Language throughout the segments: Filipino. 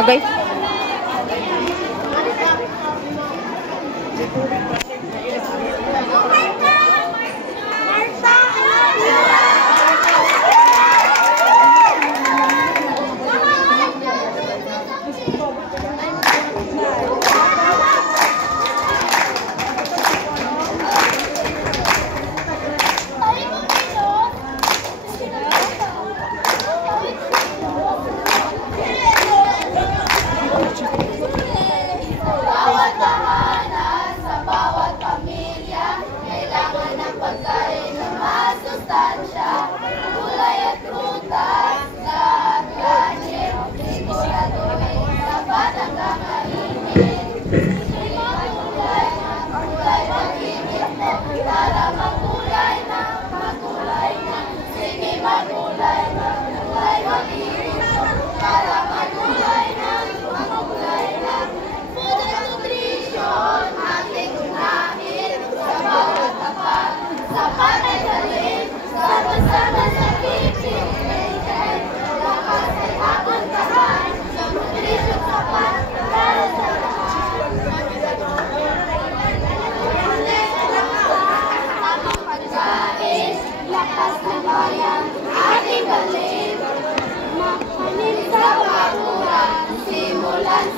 Okay.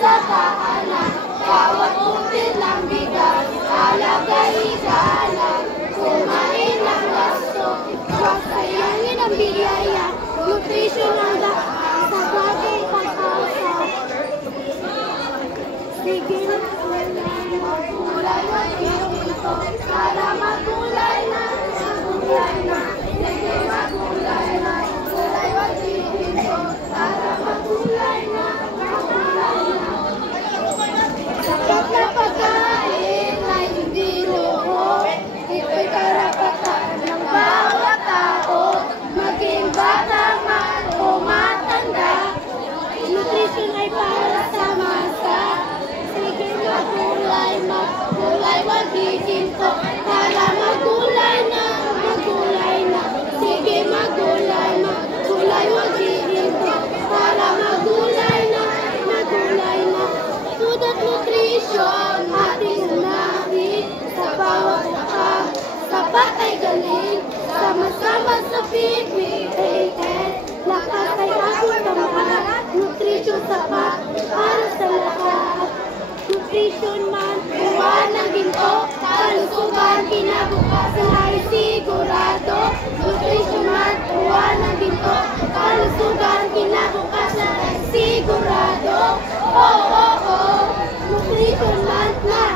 Sa tahanan, bawat butil ng bigas, alagay igalang, kumain ng gasto, huwag sayangin ang biyaya, nutrisyon ang daan, sa bagay pag-asa. Sige na, magulay, ito, para magulay na, magulay na, sige magulay na, magulay, ito, para magulay na, magulay na. Sapat na pagkain ay hindi luho, ito'y karapatan ng bawat tao, maging bata man o matanda, nutrisyon ay para sa masa. Sige magulay, wag hihinto, para magulay na, sige magulay, wag hihinto, para magulay na, food at nutrition, ating unahin, sa bawat akak, sapat ay galing, sama-sama sa PBAN, lakas ay ating kamahal, nutrition sapat, para sa lahat. Nutrition man, buwan ng ginto, kalusugan, kinabukasan ay sigurado. Nutrition man, buwan ng ginto, kalusugan, kinabukasan ay sigurado. Oh, oh, oh, nutrition man na